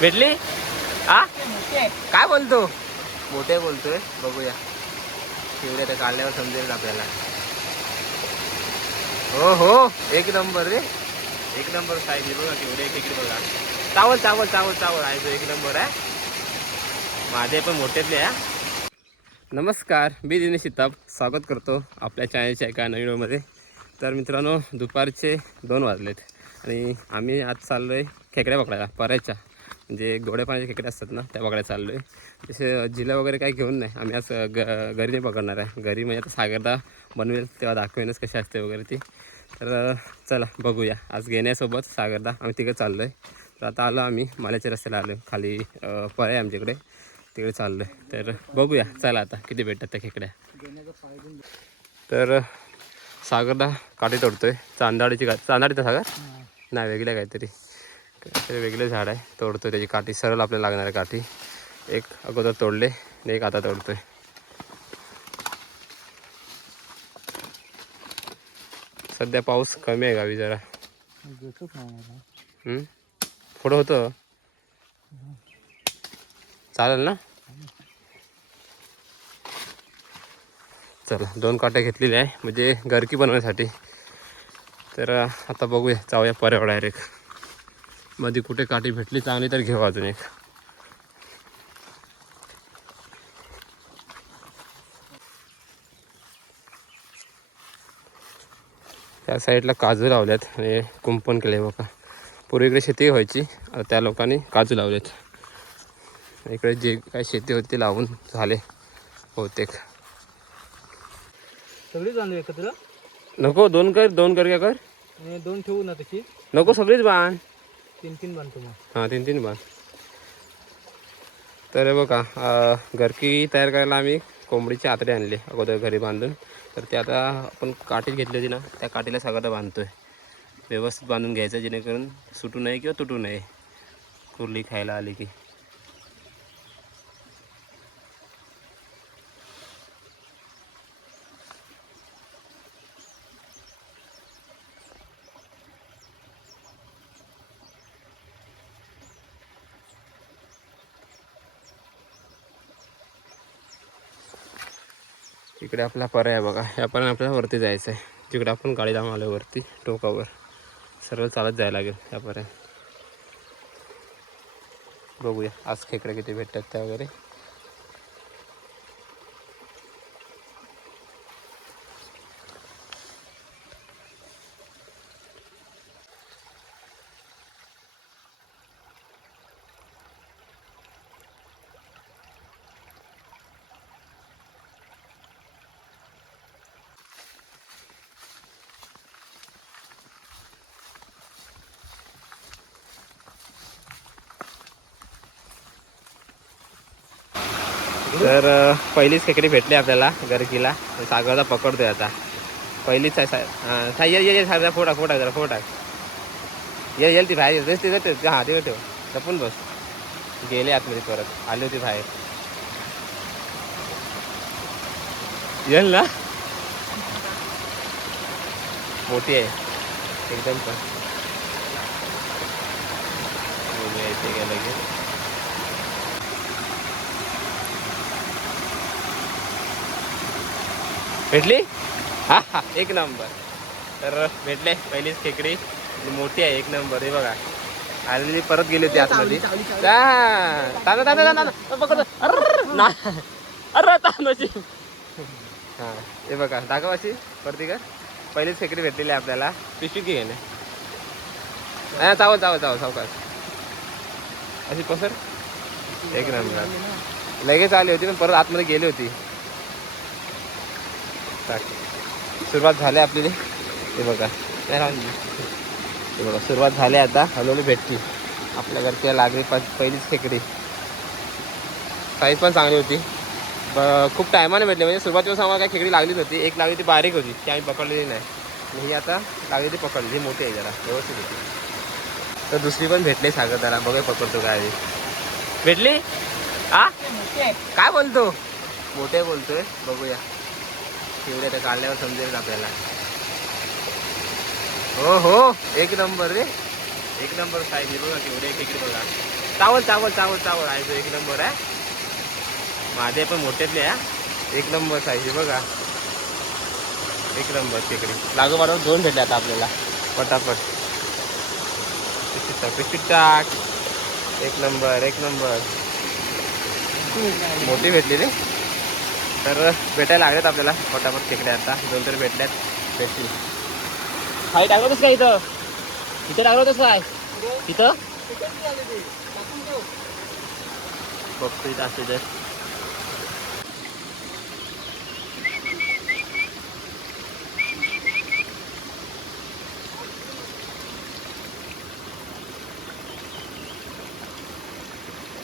भेटली? आ काय बोलतो? मोठे बोलतोय. बघूया केवढे तर काढल्यावर समजेल आपल्याला. हो हो एक नंबर रे, एक नंबर साईज बघा केवढे खेकडे बघा. चावल चावल चावल चावल आहे तो, एक नंबर आहे. माझे पण मोठेतले आहे. नमस्कार, मी दिनेश शिताप स्वागत करतो आपल्या चॅनलच्या एका नवीन व्हिडिओमध्ये. तर मित्रांनो, दुपारचे 2 वाजलेत आणि आम्ही आज चाललो आहे खेकड्या पकडायला. परायच्या म्हणजे गोड्या पाण्याचे खेकडे असतात ना, त्या पकडायला चाललो आहे. तसे जिल्हा वगैरे काही घेऊन नाही, आम्ही आज घरी नाही पकडणार आहे. घरी म्हणजे आता सागरदा बनवेल तेव्हा दाखवेनच कशी असते वगैरे ती. तर चला बघूया. आज घेण्यासोबत सागरदा आम्ही तिकडे चाललो आहे. तर आता आलो आम्ही माल्याच्या रस्त्याला आलो, खाली पराय आमच्याकडे, तिकडे चाललो आहे. तर बघूया चला आता किती भेटतात त्या खेकड्या. तर सागरदा काठी तोडतोय, चांदाडीची चांदाडीचा सागर नाही, वेगळ्या काहीतरी वेगळे झाड आहे. तोडतोय त्याची काठी, सरळ आपल्याला लागणार आहे काठी. एक अगोदर तोडले आणि एक आता तोडतोय. सध्या पाऊस कमी आहे गावी जरा. पुढं होतं चालेल ना. चला 2 काट्या घेतलेल्या आहे म्हणजे गरकी बनवण्यासाठी. तर आता बघूया, जाऊया पर्यावर डायरेक्ट. मध्ये कुठे काठी भेटली चांगली तर घेऊ अजून एक. त्या साईडला काजू लावल्यात आणि कुंपण केले बघा. पूर्वीकडे शेती व्हायची, आता त्या लोकांनी काजू लावलेत. इकडे जे काही शेती होती ते लावून झाले बहुतेक. सगळीच बांधू एकत्र? नको, 2 कर क्या कर. 2 ठेवू ना तशी? नको, सगळीच बांध. 3 बांधतो मग. हां 3 बांध. तर बघा, घरकी तयार करायला आम्ही कोंबडीचे आतडे आणले अगोदर घरी बांधून. तर ते आता आपण काठी घेतली होती ना, त्या काठीला सगळं बांधतोय. व्यवस्थित बांधून घ्यायचं जेणेकरून सुटू नये किंवा तुटू नये कुर्ली खायला आली की. इकडे आपला पर्याय आहे बघा. यापर्यंत आपल्याला वरती जायचं आहे. जिकडे आपण गाडी लावून आलो वरती टोकावर, सरळ चालत जायला लागेल यापर्यंत. बघूया आज खेकडे किती भेटतात त्या वगैरे. तर पहिलीच खेकडी भेटली आपल्याला गरकीला. सागरदा पकडतोय आता. पहिलीच आहे. ये सागरदा फोटा जरा फोटा. येईल ती बाहेर. ते हां ते ठेव, जपून बस. गेले आतमध्ये, परत आली होती बाहेर. येईल ना, मोठी आहे एकदम. पण यायचे गेलं की भेटली. हा हा एक नंबर. तर भेटले पहिलीच खेकडी, मोठी आहे एक नंबर. हे बघा, आणि परत गेली होती आतमध्ये. हां हे बघा, दाखव अशी परती का. पहिलीच खेकडी भेटलेली आहे आपल्याला. पिशवी घे ना, चावल चावल चावल सावकाश अशी पसर. एक नंबर. लगेच आली होती पण परत आतमध्ये गेली होती. सुरुवात झाली आपली. हे बघा, हे बघा सुरुवात झाली. आता हळूहळू भेटती आपल्या घरच्या लागली पहिलीच खेकडी. साईज पण चांगली होती. खूप टायमाने भेटली, म्हणजे सुरुवातीपासून आम्हाला काय खेकडी लागलीच होती. एक लागली ती बारीक होती, ती आम्ही पकडलेली नाही. ही आता लागली ती पकडली. ही मोठी आहे जरा, व्यवस्थित होती. तर दुसरी पण भेटली सागरदाला. बघा पकडतो काय भेटली. आ काय बोलतो? मोठे बोलतोय. बघूया केवढे तर काढल्यावर समजेल आपल्याला. हो हो एक नंबर रे, एक नंबर साईज. बघा केवढे खेकडे बघा. चावल चावल चावल चावल आहे तो एक नंबर आहे. माझे पण मोठ्यातले आहे. एक नंबर साईज बघा. एक नंबर खेकडी. लागोपाठोपाठ 2 भेटले आता आपल्याला पटापट. पिशवीत टाक. एक नंबर एक नंबर. मोठी भेटली रे. तर भेटायला लागलेत आपल्याला पटापट खेकड्या. आता 2 तरी भेटल्यात. भेटतील. खाली टाकलं होतंस काय इथं? इथं टाकलं होतंस काय इथं? बघतो इथं असते तर.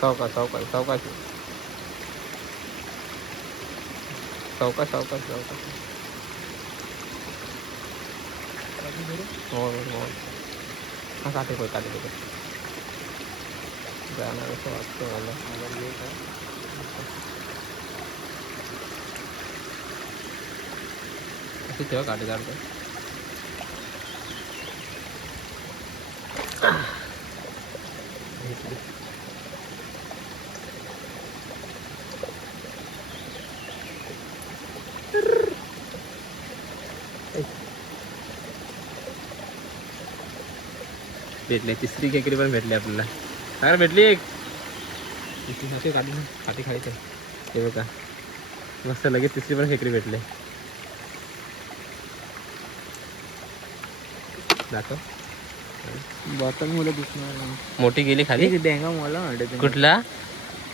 सावकाश सावकाश सावकाश सावकाश सावकाश सावकाश. हो हो. हा काटे कोण काटे कोण जाणार असं वाटतं मला. असे तेव्हा काटे काढतो. भेटले. तिसरी खेकडी पण भेटली आपल्याला. काय भेटली एक काठी खायचं. हे बघा मस्त. लगेच तिसरी पण खेकडी भेटले. दाखव. बॉटल मुलं दिसणार. मोठी गेली खाली. डेंगा मला कुठला?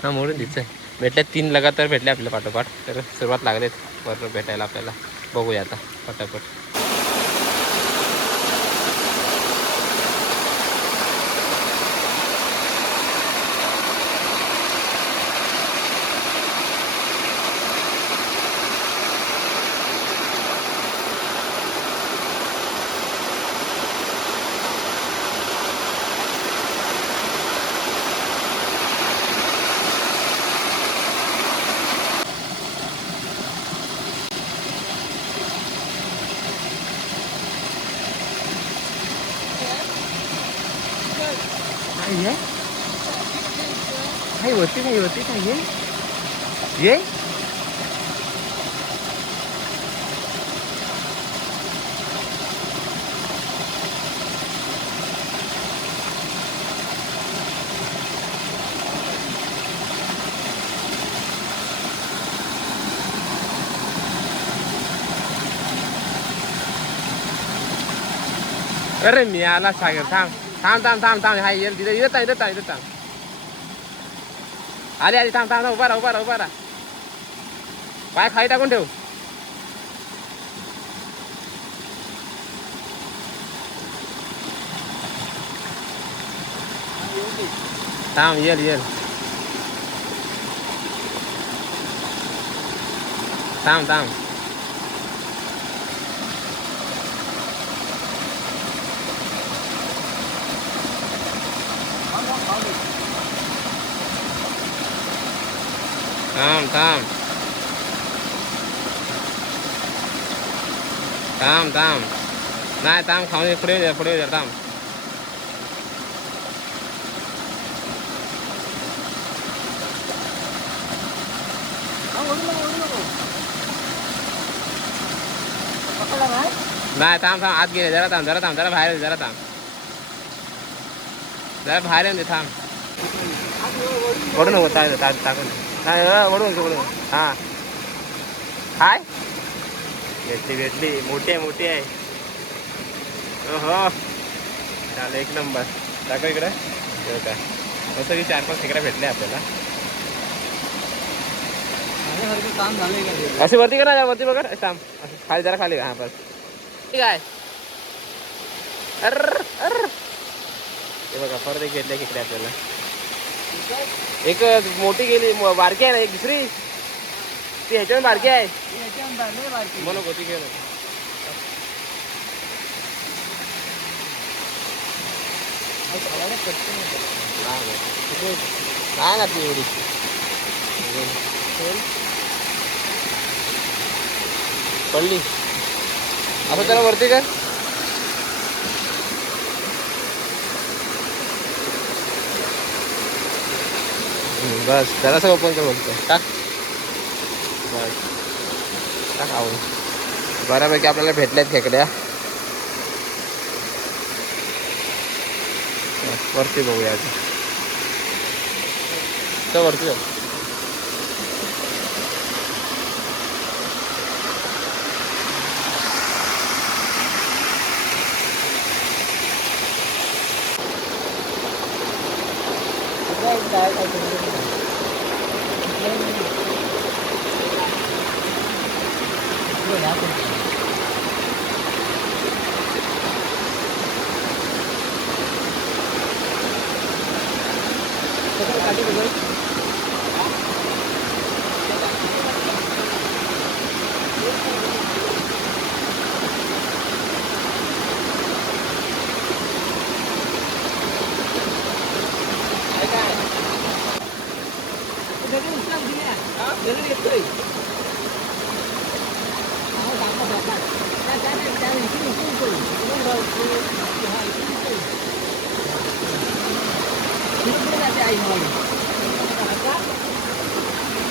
हा मोठं दिसतंय. भेटल्या 3 लगातार भेटले आपल्या पाठोपाठ. तर सुरुवात लागलेत बरोबर भेटायला आपल्याला. बघूया आता पटापट. काही होती काही होती काय ये अरे मी आला सागर. थांब थांब थांब थांब थांब. हाय येईल तिथे. इथं इथं इथं थांब. आली आली. थांब थांब. उभा राहा उभा राहा उभा राहा. पाय खाली टाकून ठेव. थांब येईल येईल. थांब थांब. थांब थांब थांब थांब. नाही थांब. खाऊन पुढे जा पुढे जा. थांब. नाही थांब थांब. आत गेले. जरा थांब जरा थांब. जरा बाहेर जरा थांब. जरा बाहेर येऊन दे. थांब. ओढू नको. टाकून नाही ओढून ओढून. हां हाय. भेटली भेटली. मोठी आहे मोठी आहे. हो चालेल. एक नंबर. टाका इकडे. काय मस्त की 4-5 खेकड्या भेटल्या आपल्याला. काम झालंय का? अशी वरती करा. वरती बघा. थांब. खाली जरा खाली. हां बस. ठीक आहे. अर अर हे बघा परत एक घेतल्या खेकड्या आपल्याला. एक मोठी गेली. बारकी आहे ना एक दुसरी. ती ह्याच्यावर बारकी आहे. म्हणून होती घेऊन. नाही ना ती एवढी. पडली असं त्याला वरती कर. बस जरासं ओपन कर बघतो टाक. बस टाक आवड. बऱ्यापैकी आपल्याला भेटल्यात खेकड्या. वरती बघूया तर वरती जाऊ.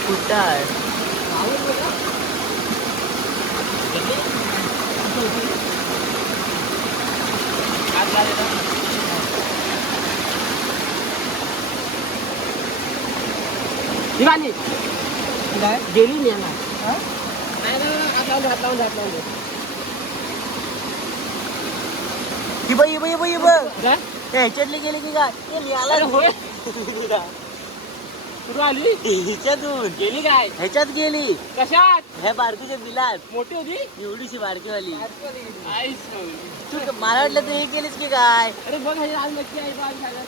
कुठं आहे दिवाली काय गेली नाही ना. ही बाई काय ह्याच्यातली गेली की काय ते लिहायला अरे होय कुठं आली ह्याच्यातून गेली काय ह्याच्यात गेली कशात ह्या बारकीच्या बिलात मोठी होती एवढीशी बारकीवाली आईस. तू मला वाटलं तू हे केलीस की काय अरे बघ हे आज नक्की आहे बघ झालं.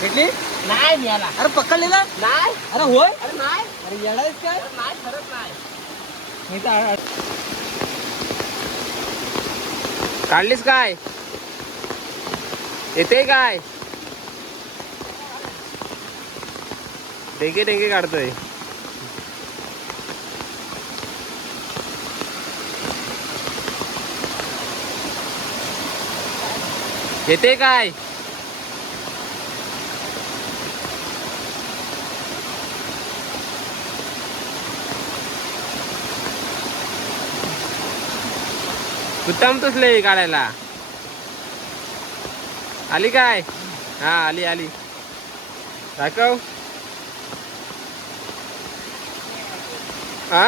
भेटली नाही मिळाला. अरे पकडलेला नाही अरे होय अरे नाही अरे येणार काय अरे नाही खरंच नाही. मी तर काढलीस काय येते काय डेंगे डेंगे काढतोय. येते काय उत्तम तुसले काढायला आली काय. हा आली आली दाखव. हा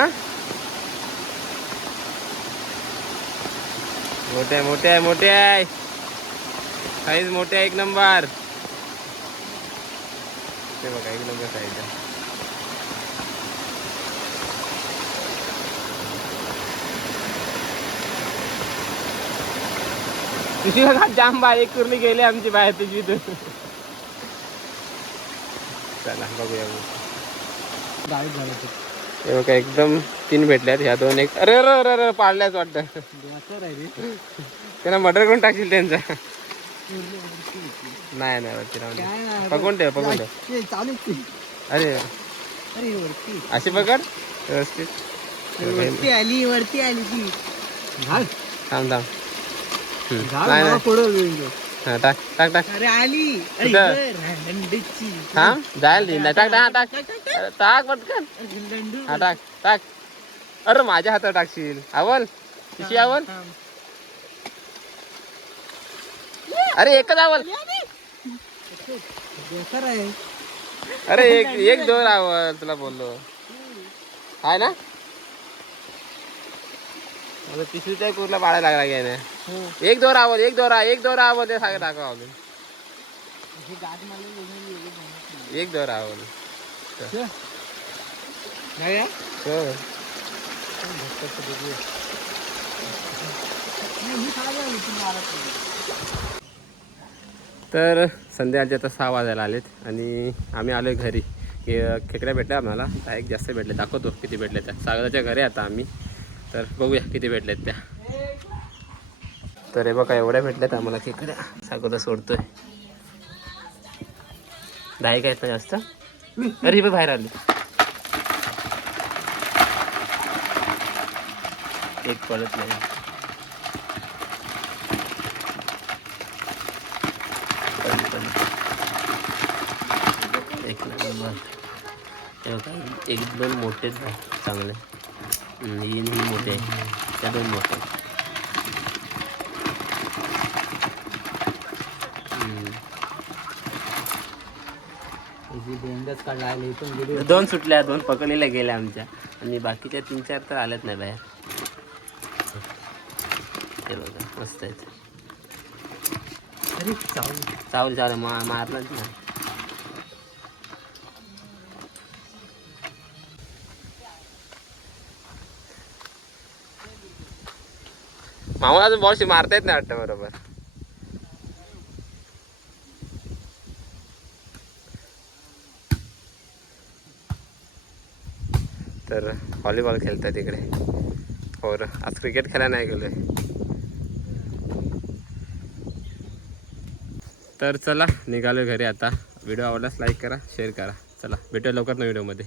मोठे आहे मोठे आहे मोठे आहे साईज मोठे आहे एक नंबर. ते बघा एक नंबर साईज आहे. तुझी बघा जाम बारीक कुर्ली गेली आमची बाहेर तुझी तू. चला बघूया गाडी झालं हे बघा एकदम 3 भेटल्यात ह्या 2 एक. अरे अरे अरे अरे पाडल्याच वाटतं. त्यांना मर्डर करून टाकशील त्यांचा. नाही नाही वरती राहून दे. पकडून ठेव पकडून ठेव. चालू अरे अरे वरती अशी पकड व्यवस्थित. वरती आली ती थांब थांब. नाही नाही हा टाक टाक टाक. अरे आली थांब जायला दे. नाही टाक टाक टाक अरे टाक पटकन. हा टाक टाक. अरे माझ्या हातात टाकशील. आवल पिशी आवल. अरे एकच आवल. अरे एक 2 आवल तुला बोललो हाय ना. तिसरीच्या कुरला पाडायला लागला घ्यायला. 1 2 आवल 1 2 आवल ते सांग टाका आवल. 1 2 आवल तर संध्याकाळचे आता 6 वाजायला आलेत आणि आम्ही आलोय घरी. खेकड्या भेटल्या आम्हाला. एक जास्त भेटले दाखवतो किती भेटले त्या. सागराच्या घरी आता आम्ही. तर बघूया किती भेटल्यात त्या. तर हे बघा एवढ्या भेटल्यात आम्हाला खेकड्या. सागरला सोडतोय. 10 काय ना जास्त. अरे ही बाहेर आली. एक पडत नाही. हे बघा, एक दोन मोठेच आहे चांगले. ही मोठे आहे, त्या दोन मोठे आहेत. बेंडच काढला इथून गेली. दोन सुटल्या, दोन पकडलेल्या गेल्या आमच्या, आणि बाकीच्या 3-4 तर आल्यात नाही बाहेर. हे बघा मस्त आहेत. अरे चावलं. चावल मारणार ना. मामा अजून बॉशी मारता येत नाही वाटतं बरोबर. तर व्हॉलीबॉल खेळतात इकडे. और आज क्रिकेट खेळायला नाही गेलोय. तर चला निघालो घरी आता. व्हिडिओ आवडल्यास लाईक करा, शेअर करा. चला भेटूया लवकर नवीन व्हिडिओमध्ये.